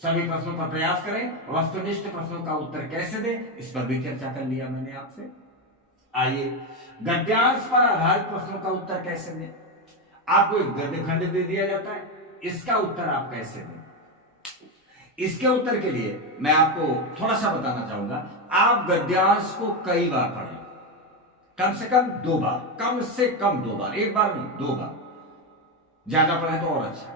सभी प्रश्नों पर प्रयास करें। वस्तुनिष्ठ प्रश्नों का उत्तर कैसे दें, इस पर भी चर्चा कर लिया मैंने आपसे। आइए, गद्यांश पर आधारित प्रश्नों का उत्तर कैसे दें। आपको एक गद्य खंड दे दिया जाता है, इसका उत्तर आप कैसे दें। इसके उत्तर के लिए मैं आपको थोड़ा सा बताना चाहूंगा। आप गद्यांश को कई बार पढ़ें, कम से कम 2 बार, कम से कम 2 बार, एक बार नहीं 2 बार, ज्यादा पढ़े तो और अच्छा।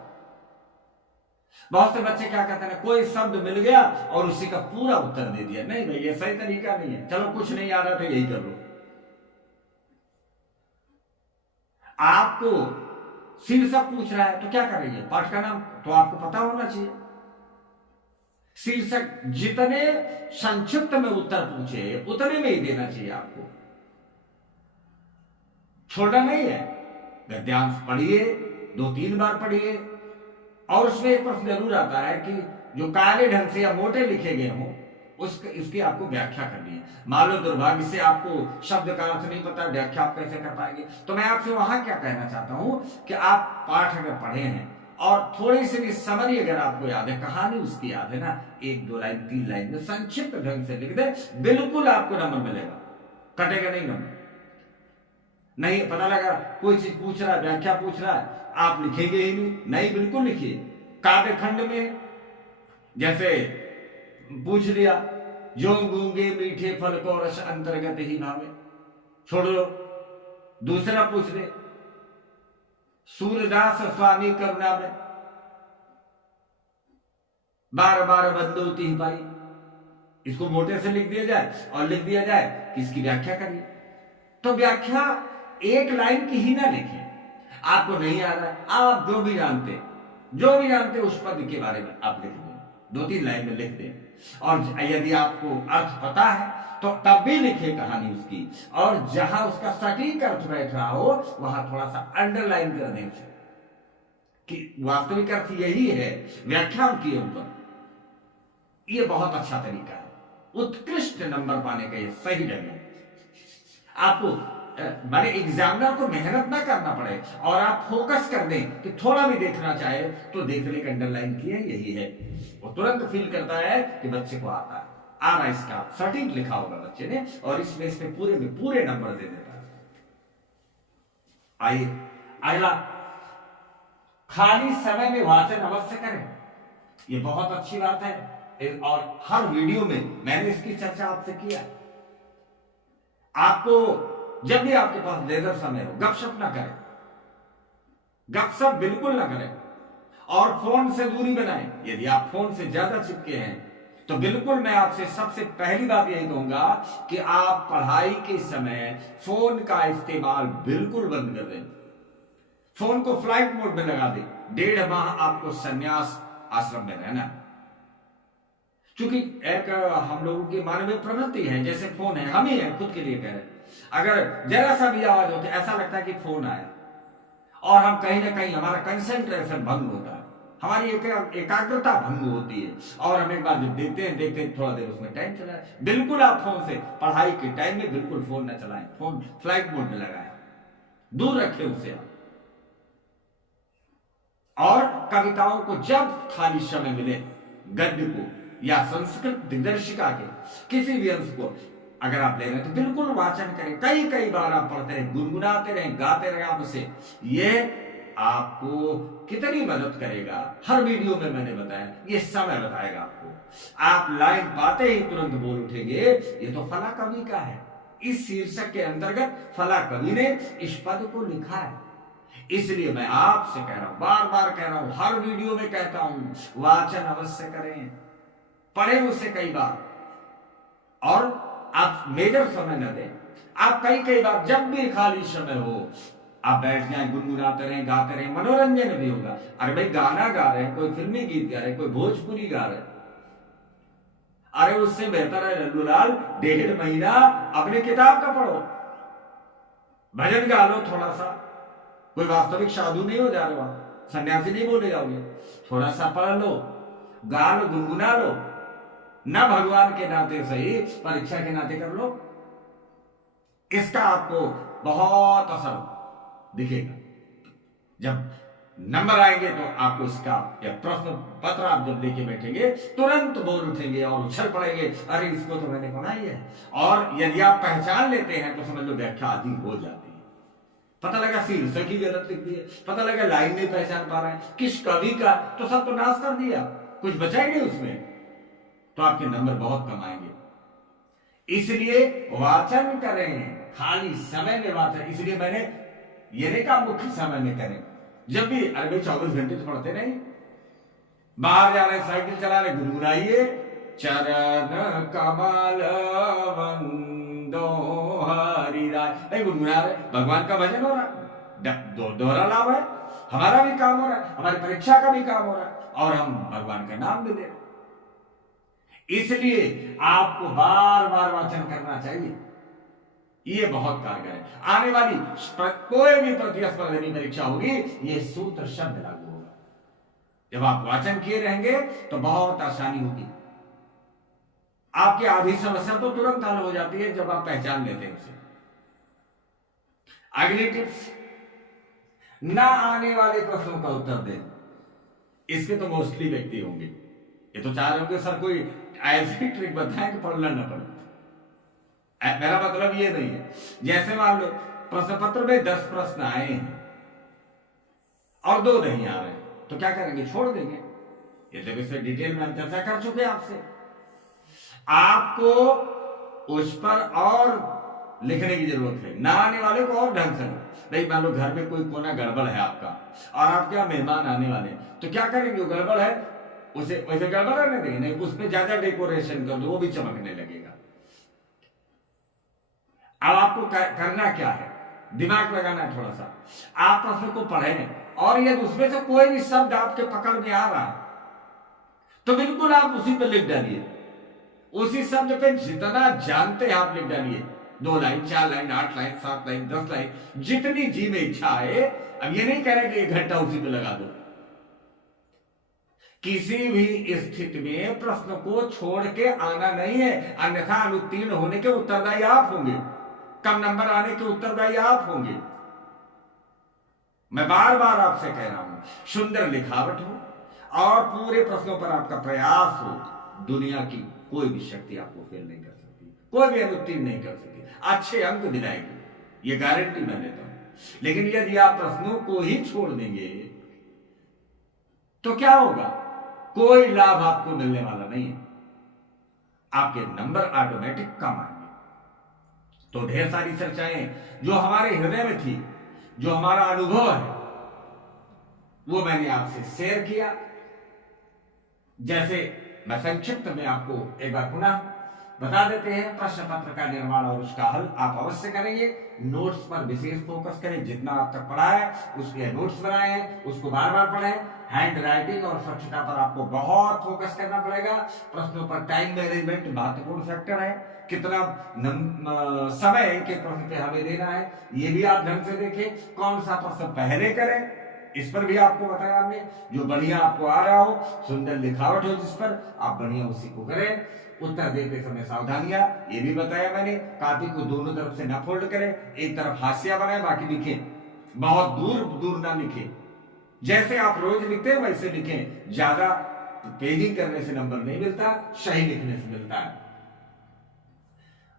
बहुत से बच्चे क्या कहते हैं, कोई शब्द मिल गया और उसी का पूरा उत्तर दे दिया। नहीं भाई, ये सही तरीका नहीं है। चलो कुछ नहीं आ रहा तो यही कर लो। आपको शीर्षक पूछ रहा है तो क्या करेंगे, पाठ का नाम तो आपको पता होना चाहिए। शीर्षक जितने संक्षिप्त में उत्तर पूछे उतने में ही देना चाहिए आपको, छोड़ना नहीं है। गद्यांश पढ़िए, 2-3 बार पढ़िए, और उसमें एक प्रश्न जरूर आता है कि जो काले ढंग से या मोटे लिखे गए हों उसकी आपको व्याख्या करनी है। मान लो दुर्भाग्य से आपको शब्द का अर्थ नहीं पता, व्याख्या आप कैसे कर पाएंगे। तो मैं आपसे वहां क्या कहना चाहता हूं कि आप पाठ अगर पढ़े हैं और थोड़ी सी भी समरी अगर आपको याद है, कहानी उसकी याद है ना, 1-2 लाइन 3 लाइन में संक्षिप्त ढंग से लिख दे, बिल्कुल आपको नंबर मिलेगा, कटेगा नहीं नंबर। नहीं पता लगा कोई चीज पूछ रहा है, व्याख्या पूछ रहा है, आप लिखेंगे ही नहीं, बिल्कुल लिखिए। काव्य खंड में जैसे पूछ लिया, जो गूंगे मीठे फल को रस अंतर्गत ही भावे, छोड़ दो। दूसरा पूछ ले, सूरदास स्वामी करुणा में बार बार बंदोती ही पाई, इसको मोटे से लिख दिया जाए और लिख दिया जाए कि इसकी व्याख्या करिए। तो व्याख्या 1 लाइन की ही ना लिखें। आपको नहीं आ रहा है, आप जो भी जानते उस पद के बारे में आप लिख दें, 2-3 लाइन में लिख दें। और यदि आपको अर्थ पता है तो तब भी लिखे कहानी उसकी, और जहां उसका सटीक अर्थ बैठ रहा हो वहां थोड़ा सा अंडरलाइन कर दें उसे कि वास्तविक अर्थ यही है, व्याख्या किए ऊपर। ये बहुत अच्छा तरीका है, उत्कृष्ट नंबर पाने का ये सही ढंग है। आपको माने एग्जामिनर को मेहनत ना करना पड़े और आप फोकस कर दें कि थोड़ा भी देखना चाहे तो देख ले, अंडरलाइन किए यही है, वो तुरंत फील करता है कि बच्चे को आता है, आ रहा इसका सटीक लिखा होगा बच्चे ने, और इस बेस पे पूरे में पूरे नंबर दे देता है। आइए अगला, खाली समय में वाचन अवश्य करें। ये बहुत अच्छी बात है और हर वीडियो में मैंने इसकी चर्चा आपसे किया। आपको जब भी आपके पास लेजर समय हो, गपशप ना करें, गपशप बिल्कुल ना करें, और फोन से दूरी बनाएं। यदि आप फोन से ज्यादा चिपके हैं तो बिल्कुल मैं आपसे सबसे पहली बात यही कहूंगा कि आप पढ़ाई के समय फोन का इस्तेमाल बिल्कुल बंद कर दें। फोन को फ्लाइट मोड में लगा दें। 1.5 माह आपको संन्यास आश्रम में रहना, क्योंकि एक हम लोगों की मानवीय प्रवृत्ति है, जैसे फोन है, हम ही है खुद के लिए कह रहे हैं, अगर जरा सा भी आवाज होती है ऐसा लगता है कि फोन आया, और हम कहीं ना कहीं हमारा कंसंट्रेशन भंग होता है, हमारी एकाग्रता भंग होती है, और हम एक बार जब देखते हैं थोड़ा देर उसमें टाइम चला है। बिल्कुल आप फोन से पढ़ाई के टाइम में बिल्कुल फोन न चलाएं, फोन फ्लाइट मोड में लगाएं, दूर रखें उसे आप। और कविताओं को जब खाली समय मिले, गद्य को या संस्कृत दिग्दर्शिका के किसी भी अंश को अगर आप ले रहे हैं तो बिल्कुल वाचन करें, कई बार आप पढ़ते रहे, गुनगुनाते रहे, गाते रहे आप उसे। ये आपको कितनी मदद करेगा, हर वीडियो में मैंने बताया, ये समय बताएगा आपको। आप लाइन पाते ही तुरंत बोल उठेंगे, ये तो फला कवि का है, इस शीर्षक के अंतर्गत फला कवि ने इस पद को लिखा है। इसलिए मैं आपसे कह रहा हूं, बार बार कह रहा हूं, हर वीडियो में कहता हूं, वाचन अवश्य करें, पढ़े उसे कई बार, और आप मेजर समय न दें। आप कई बार जब भी खाली समय हो आप बैठ जाएं, गुनगुनाते रहें, गाते रहें, मनोरंजन भी होगा। अरे भाई गाना गा रहे हैं, कोई फिल्मी गीत गा रहे हैं, कोई भोजपुरी गा रहे हैं, अरे उससे बेहतर है लल्लूलाल 1.5 महीना अपनी किताब का पढ़ो, भजन गा लो थोड़ा सा। कोई वास्तविक साधु नहीं हो जा रहे हो, सन्यासी नहीं बोले जाओगे, थोड़ा सा पढ़ लो, गा लो, गुनगुना लो, ना भगवान के नाते सही परीक्षा के नाते कर लो। इसका आपको बहुत असर दिखेगा। जब नंबर आएंगे तो आपको इसका प्रश्न पत्र आप जब लेके बैठेंगे तुरंत बोल उठेंगे और उछल पड़ेंगे, अरे इसको तो मैंने पढ़ा ही है। और यदि आप पहचान लेते हैं तो समझ लो व्याख्या आदि हो जाती है। पता लगा शीर्षक ही गलत लिख दिया, पता लगा लाइन नहीं पहचान पा रहे हैं, किस कवि का, तो सब तो नाश कर दिया, कुछ बचा ही नहीं उसमें, तो आपके नंबर बहुत कम आएंगे। इसलिए वाचन करें, खाली समय में वाचन। इसलिए मैंने ये नहीं कहा मुख्य समय में करें, जब भी, अरे भाई 24 घंटे तो पढ़ते नहीं, बाहर जा रहे साइकिल चला रहे गुनगुनाइए, चरण कमल वंदो हरि राय, नहीं गुनगुना रहे, भगवान का भजन हो रहा, दोहरा लाभ है, हमारा भी काम हो रहा है, हमारी परीक्षा का भी काम हो रहा है, और हम भगवान का नाम भी ले रहे। इसलिए आपको बार बार वाचन करना चाहिए, ये बहुत कारगर है। आने वाली कोई भी प्रतिस्पर्धी परीक्षा होगी, ये सूत्र शब्द लागू होगा। जब आप वाचन किए रहेंगे तो बहुत आसानी होगी, आपकी आधी समस्या तो तुरंत हल हो जाती है जब आप पहचान लेते हैं उसे। अगली टिप्स, ना आने वाले प्रश्नों का उत्तर दें। इसके तो मोस्टली व्यक्ति होंगे, ये तो चाह रहे होंगे सर कोई ऐसी ट्रिक बताएं कि पढ़ना ना पड़े। मेरा मतलब ये नहीं है, जैसे मान लो प्रश्न पत्र में 10 प्रश्न आए हैं और 2 नहीं आ रहे, तो क्या करेंगे, छोड़ देंगे। ये जब इससे डिटेल में हम चर्चा कर चुके हैं आपसे, आपको उस पर और लिखने की जरूरत है, ना आने वाले को और ढंग से। नहीं मान लो घर में कोई कोना गड़बड़ है आपका और आपके यहाँ मेहमान आने वाले हैं, तो क्या करेंगे, वो गड़बड़ है उसे वैसे गड़बड़ रहने देंगे, नहीं उसमें ज्यादा डेकोरेशन कर दो, वो भी चमकने लगेगा। अब आपको करना क्या है, दिमाग लगाना है थोड़ा सा। आप प्रश्न को पढ़ें और यदि उसमें से कोई भी शब्द आपके पकड़ में आ रहा है तो बिल्कुल आप उसी पे लिख डालिए, उसी शब्द पे जितना जानते हैं आप लिख डालिए, 2 line 4 line 8 line 7 line 10 line, जितनी जी में इच्छा है। अब ये नहीं करें कि 1 घंटा उसी पे लगा दो। किसी भी स्थिति में प्रश्न को छोड़ के आना नहीं है, अन्यथा अनुत्तीर्ण होने के उत्तरदायी आप होंगे, कम नंबर आने के उत्तरदायी आप होंगे। मैं बार बार आपसे कह रहा हूं, सुंदर लिखावट हो और पूरे प्रश्नों पर आपका प्रयास हो, दुनिया की कोई भी शक्ति आपको फेल नहीं कर सकती, कोई भी अनुत्तीर्ण नहीं कर सकती, अच्छे अंक दिलाएगी, ये गारंटी मैं देता हूं। लेकिन यदि आप प्रश्नों को ही छोड़ देंगे तो क्या होगा, कोई लाभ आपको मिलने वाला नहीं है, आपके नंबर ऑटोमेटिक कम आएंगे। तो ढेर सारी चर्चाएं जो हमारे हृदय में थी, जो हमारा अनुभव है, वो मैंने आपसे शेयर किया। जैसे मैं संक्षिप्त में आपको एक बार पुनः बता देते हैं, प्रश्न पत्र का निर्माण और उसका हल आप अवश्य करेंगे। नोट्स पर विशेष फोकस करें, जितना आप तक पढ़ा है उसके नोट्स बनाए हैं, उसको बार बार पढ़ें। हैंड राइटिंग और स्वच्छता पर आपको बहुत फोकस करना पड़ेगा। प्रश्नों पर टाइम मैनेजमेंट महत्वपूर्ण फैक्टर है, कितना समय एक प्रश्न पे हमें देना है, ये भी आप ढंग से देखें। कौन सा प्रश्न पहले करें, इस पर भी आपको बताया हमने। जो बढ़िया आपको आ रहा हो, सुंदर लिखावट हो जिस पर, आप बढ़िया उसी को करें। उत्तर देते समय सावधानियां, ये भी बताया मैंने। कॉपी को दोनों तरफ से ना फोल्ड करें, एक तरफ हाशिया बनाए, बाकी लिखें, बहुत दूर दूर ना लिखें। जैसे आप रोज लिखते हैं वैसे लिखें, ज्यादा पेजिंग करने से नंबर नहीं मिलता, सही लिखने से मिलता है।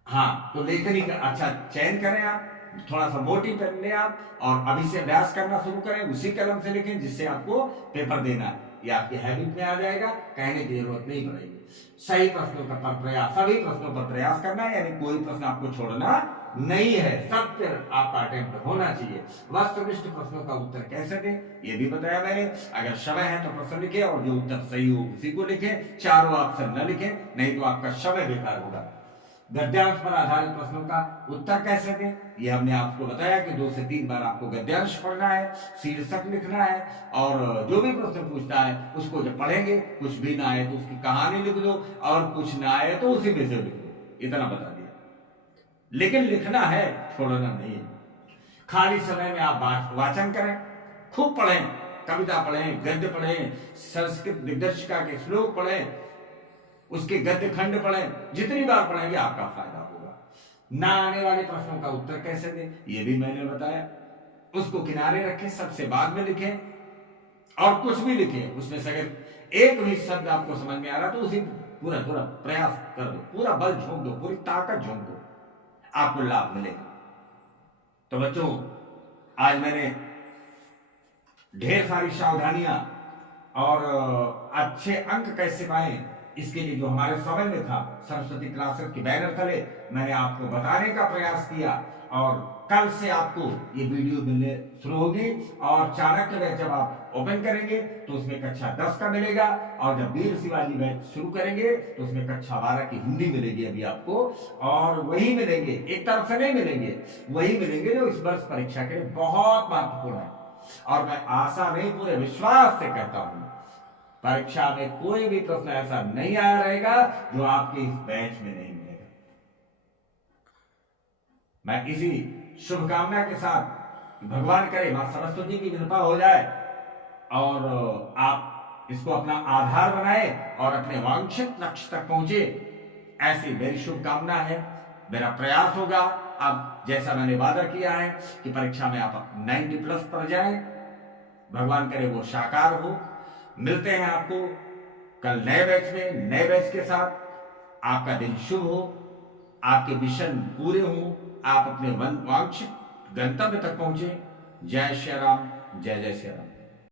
हाँ, तो लेखनी का अच्छा चयन करें, आप थोड़ा सा मोटी पेन लें आप, और अभी से अभ्यास करना शुरू करें, उसी कलम से लिखें जिससे आपको पेपर देना है। ये आपकी हैबिट में आ जाएगा, कहने की जरूरत नहीं पड़ेगी। सही प्रश्नों का प्रयास, सभी प्रश्नों पर प्रयास करना है, यानी कोई प्रश्न आपको छोड़ना नहीं है, सब पर आपका अटेम्प्ट होना चाहिए। वस्तुनिष्ठ प्रश्नों का उत्तर कैसे दें, ये भी बताया मैंने। अगर समय है तो प्रश्न लिखें और जो उत्तर सही हो उसी को लिखें, चारों ऑप्शन न लिखें, नहीं तो आपका समय बेकार होगा। गद्यांश पर आधारित प्रश्नों का उत्तर कैसे दें, ये हमने आपको बताया कि 2 से 3 बार आपको गद्यांश पढ़ना है, शीर्षक लिखना है, और जो भी प्रश्न पूछता है उसको जब पढ़ेंगे, कुछ भी ना आए तो उसकी कहानी लिख दो, और कुछ ना आए तो उसी में से लिख दो, इतना बता दिया। लेकिन लिखना है, छोड़ना नहीं है। खाली समय में आप वाचन करें, खूब पढ़ें, कविता पढ़ें, गद्य पढ़ें, संस्कृत दिग्दर्शिका के श्लोक पढ़ें, उसके गद्य खंड पढ़ें, जितनी बार पढ़ेंगे आपका फायदा होगा। ना आने वाले प्रश्नों का उत्तर कैसे दें, ये भी मैंने बताया। उसको किनारे रखें, सबसे बाद में लिखें, और कुछ भी लिखे, उसमें से अगर एक भी शब्द आपको समझ में आ रहा तो उसी पूरा पूरा प्रयास कर दो, पूरा बल झोंक दो, पूरी ताकत झोंक दो, आपको लाभ मिलेगा। तो बच्चों, आज मैंने ढेर सारी सावधानियां और अच्छे अंक कैसे पाए इसके लिए जो हमारे समझ में था, सरस्वती क्लासेस के बैनर तले मैंने आपको बताने का प्रयास किया। और कल से आपको ये वीडियो मिलने शुरू होगी और चाणक्य बैच जब आप ओपन करेंगे तो उसमें कक्षा 10 का मिलेगा, और जब वीर शिवाजी बैच शुरू करेंगे तो उसमें कक्षा 12 की हिंदी मिलेगी अभी आपको। और वही मिलेंगे, एक तरफ से नहीं मिलेंगे, वही मिलेंगे जो इस वर्ष परीक्षा के लिए बहुत महत्वपूर्ण है। और मैं आशा नहीं पूरे विश्वास से कहता हूं, परीक्षा में कोई भी प्रश्न ऐसा नहीं आया रहेगा जो आपके इस बैच में नहीं मिलेगा। मैं इसी शुभकामना के साथ भगवान करे मां सरस्वती की कृपा हो जाए और आप इसको अपना आधार बनाए और अपने वांछित लक्ष्य तक पहुंचे, ऐसी मेरी शुभकामना है, मेरा प्रयास होगा। अब जैसा मैंने वादा किया है कि परीक्षा में आप 90+ पर जाएं, भगवान करे वो साकार हो। मिलते हैं आपको कल नए बैच में, नए बैच के साथ। आपका दिन शुभ हो, आपके मिशन पूरे हों, आप अपने वांछित गंतव्य तक पहुंचे। जय श्री राम, जय जय श्री राम।